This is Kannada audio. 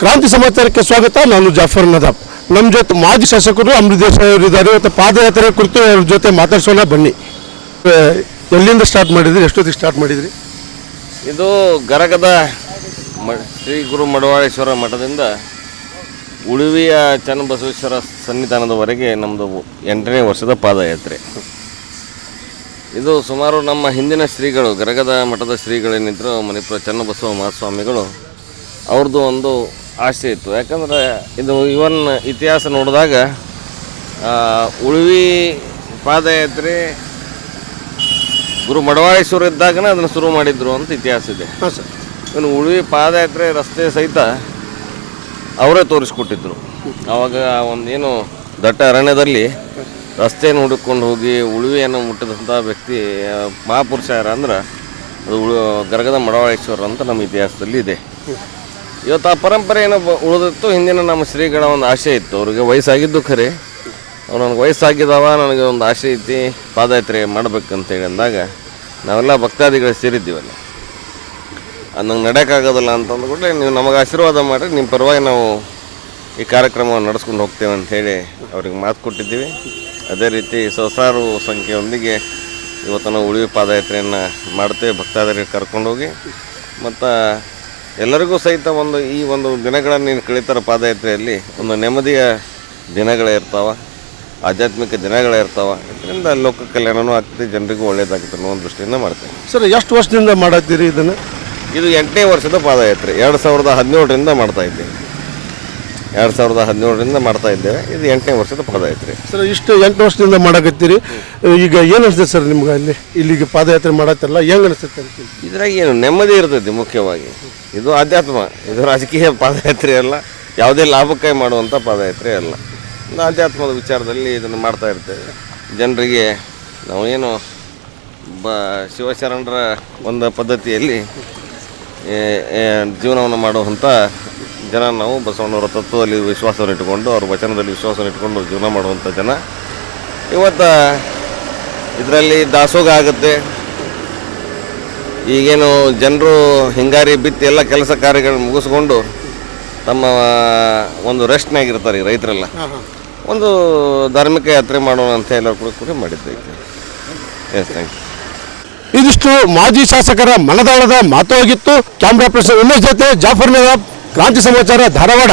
ಕ್ರಾಂತಿ ಸಮಾಚಾರಕ್ಕೆ ಸ್ವಾಗತ. ನಾನು ಜಾಫರ್ ನದಾಬ್. ನಮ್ಮ ಜೊತೆ ಮಾಜಿ ಶಾಸಕರು ಅಮೃತೇಶ್ ಅವರಿದ್ದಾರೆ. ಇವತ್ತು ಪಾದಯಾತ್ರೆ ಕುರಿತು ಅವ್ರ ಜೊತೆ ಮಾತಾಡ್ಸೋಣ ಬನ್ನಿ. ಎಲ್ಲಿಂದ ಸ್ಟಾರ್ಟ್ ಮಾಡಿದ್ರಿ, ಎಷ್ಟೊತ್ತಿಗೆ ಸ್ಟಾರ್ಟ್ ಮಾಡಿದ್ರಿ? ಇದು ಗರಗದ ಶ್ರೀ ಗುರು ಮಡವಾಳೇಶ್ವರ ಮಠದಿಂದ ಉಳುವಿಯ ಚನ್ನಬಸವೇಶ್ವರ ಸನ್ನಿಧಾನದವರೆಗೆ ನಮ್ಮದು 8ನೇ ವರ್ಷದ ಪಾದಯಾತ್ರೆ. ಇದು ಸುಮಾರು ನಮ್ಮ ಹಿಂದಿನ ಶ್ರೀಗಳು, ಗರಗದ ಮಠದ ಶ್ರೀಗಳೇನಿದ್ರು ಮಣಿಪುರ ಚನ್ನಬಸವ ಮಹಾಸ್ವಾಮಿಗಳು, ಅವ್ರದ್ದು ಒಂದು ಆಸೆ ಇತ್ತು. ಯಾಕಂದರೆ ಇದು ಇವನ್ ಇತಿಹಾಸ ನೋಡಿದಾಗ ಉಳುವಿ ಪಾದಯಾತ್ರೆ ಗುರು ಮಡವಾಳೇಶ್ವರ ಇದ್ದಾಗನೇ ಅದನ್ನು ಶುರು ಮಾಡಿದ್ರು ಅಂತ ಇತಿಹಾಸ ಇದೆ. ಹಾಂ ಸರ್. ಇವನು ಉಳುವಿ ಪಾದಯಾತ್ರೆ ರಸ್ತೆ ಸಹಿತ ಅವರೇ ತೋರಿಸ್ಕೊಟ್ಟಿದ್ರು. ಆವಾಗ ಒಂದೇನು ದಟ್ಟ ಅರಣ್ಯದಲ್ಲಿ ರಸ್ತೆಯನ್ನು ಹುಡುಕೊಂಡು ಹೋಗಿ ಉಳುವಿಯನ್ನು ಮುಟ್ಟಿದಂಥ ವ್ಯಕ್ತಿ ಮಹಾಪುರುಷ ಯಾರ ಅಂದ್ರೆ ಅದು ಗರಗದ ಮಡವಾಳೇಶ್ವರ ಅಂತ ನಮ್ಮ ಇತಿಹಾಸದಲ್ಲಿ ಇದೆ. ಇವತ್ತು ಆ ಪರಂಪರೆ ಏನೋ ಉಳಿದಿತ್ತು. ಹಿಂದಿನ ನಮ್ಮ ಶ್ರೀಗಳ ಒಂದು ಆಸೆ ಇತ್ತು. ಅವ್ರಿಗೆ ವಯಸ್ಸಾಗಿದ್ದು ಖರೆ, ಅವ್ರು ನನಗೆ ವಯಸ್ಸಾಗಿದ್ದಾವ, ನನಗೆ ಒಂದು ಆಸೆ ಐತಿ ಪಾದಯಾತ್ರೆ ಮಾಡ್ಬೇಕಂತೇಳಿ ಅಂದಾಗ ನಾವೆಲ್ಲ ಭಕ್ತಾದಿಗಳು ಸೇರಿದ್ದೀವಲ್ಲ. ಅದು ನಂಗೆ ನಡೆಯೋಕ್ಕಾಗೋದಿಲ್ಲ ಅಂತ ಅಂದ್ಬಿಟ್ರೆ ನೀವು ನಮಗೆ ಆಶೀರ್ವಾದ ಮಾಡಿರಿ, ನಿಮ್ಮ ಪರವಾಗಿ ನಾವು ಈ ಕಾರ್ಯಕ್ರಮವನ್ನು ನಡೆಸ್ಕೊಂಡು ಹೋಗ್ತೇವೆ ಅಂಥೇಳಿ ಅವ್ರಿಗೆ ಮಾತು ಕೊಟ್ಟಿದ್ದೀವಿ. ಅದೇ ರೀತಿ ಸಹಸ್ರಾರು ಸಂಖ್ಯೆಯೊಂದಿಗೆ ಇವತ್ತು ನಾವು ಉಳುವಿ ಪಾದಯಾತ್ರೆಯನ್ನು ಮಾಡ್ತೇವೆ. ಭಕ್ತಾದಿಗಳಿಗೆ ಕರ್ಕೊಂಡೋಗಿ ಮತ್ತು ಎಲ್ಲರಿಗೂ ಸಹಿತ ಈ ಒಂದು ದಿನಗಳನ್ನು ಕಳೀತಾರೆ ಪಾದಯಾತ್ರೆಯಲ್ಲಿ. ಒಂದು ನೆಮ್ಮದಿಯ ದಿನಗಳೇ ಇರ್ತಾವೆ, ಆಧ್ಯಾತ್ಮಿಕ ದಿನಗಳೇ ಇರ್ತಾವೆ. ಇದರಿಂದ ಲೋಕ ಕಲ್ಯಾಣವೂ ಆಗ್ತದೆ, ಜನರಿಗೂ ಒಳ್ಳೇದಾಗುತ್ತೆ ಅನ್ನೋ ಒಂದು ದೃಷ್ಟಿಯಿಂದ ಮಾಡ್ತೇವೆ. ಸರ್, ಎಷ್ಟು ವರ್ಷದಿಂದ ಮಾಡತ್ತೀರಿ ಇದನ್ನು? ಇದು 8ನೇ ವರ್ಷದ ಪಾದಯಾತ್ರೆ. 2017ರಿಂದ ಮಾಡ್ತಾಯಿದ್ದೇವೆ. 2017ರಿಂದ ಮಾಡ್ತಾ ಇದ್ದೇವೆ. ಇದು 8ನೇ ವರ್ಷದ ಪಾದಯಾತ್ರೆ. ಸರ್, ಇಷ್ಟು 8 ವರ್ಷದಿಂದ ಮಾಡಕತ್ತೀರಿ. ಈಗ ಏನು ಅನಿಸ್ತದೆ ಸರ್ ನಿಮ್ಗೆ? ಇಲ್ಲಿಗೆ ಪಾದಯಾತ್ರೆ ಮಾಡತ್ತಲ್ಲ, ಹೆಂಗೆ ಅನಿಸುತ್ತೆ? ಇದ್ರಾಗ ಏನು ನೆಮ್ಮದಿ ಇರ್ತೈತಿ. ಮುಖ್ಯವಾಗಿ ಇದು ಆಧ್ಯಾತ್ಮ, ಇದು ರಾಜಕೀಯ ಪಾದಯಾತ್ರೆ ಅಲ್ಲ, ಯಾವುದೇ ಲಾಭಕ್ಕಾಗಿ ಮಾಡುವಂಥ ಪಾದಯಾತ್ರೆ ಅಲ್ಲ. ಆಧ್ಯಾತ್ಮದ ವಿಚಾರದಲ್ಲಿ ಇದನ್ನು ಮಾಡ್ತಾ ಇರ್ತೇವೆ. ಜನರಿಗೆ ನಾವೇನು ಶಿವಶರಣರ ಒಂದು ಪದ್ಧತಿಯಲ್ಲಿ ಜೀವನವನ್ನು ಮಾಡುವಂಥ ಜನ ನಾವು. ಬಸವಣ್ಣವರ ತತ್ವದಲ್ಲಿ ವಿಶ್ವಾಸವನ್ನು ಇಟ್ಟುಕೊಂಡು, ಅವ್ರ ವಚನದಲ್ಲಿ ವಿಶ್ವಾಸವನ್ನು ಇಟ್ಕೊಂಡು ಜೀವನ ಮಾಡುವಂಥ ಜನ. ಇವತ್ತು ಇದರಲ್ಲಿ ದಾಸೋಗ ಆಗುತ್ತೆ. ಈಗೇನು ಜನರು ಹಿಂಗಾರಿ ಬಿತ್ತಿ ಎಲ್ಲ ಕೆಲಸ ಕಾರ್ಯಗಳನ್ನ ಮುಗಿಸ್ಕೊಂಡು ತಮ್ಮ ಒಂದು ರೆಸ್ಟ್ನಾಗಿರ್ತಾರೆ ಈ ರೈತರೆಲ್ಲ. ಒಂದು ಧಾರ್ಮಿಕ ಯಾತ್ರೆ ಮಾಡೋಣ ಅಂತ ಎಲ್ಲರೂ ಕೂಡ ಮಾಡಿದ್ದೈತೆ. S, thank you. ಇದಿಷ್ಟು ಮಾಜಿ ಶಾಸಕರ ಮನದಾಳದ ಮಾತು ಆಗಿತ್ತು. ಕ್ಯಾಮ್ರಾ ಪರ್ಸನ್ ಉಮೇಶ್ ಜೊತೆ ಜಾಫರ್ ನವಾಬ್, ಕ್ರಾಂತಿ ಸಮಾಚಾರ, ಧಾರವಾಡ.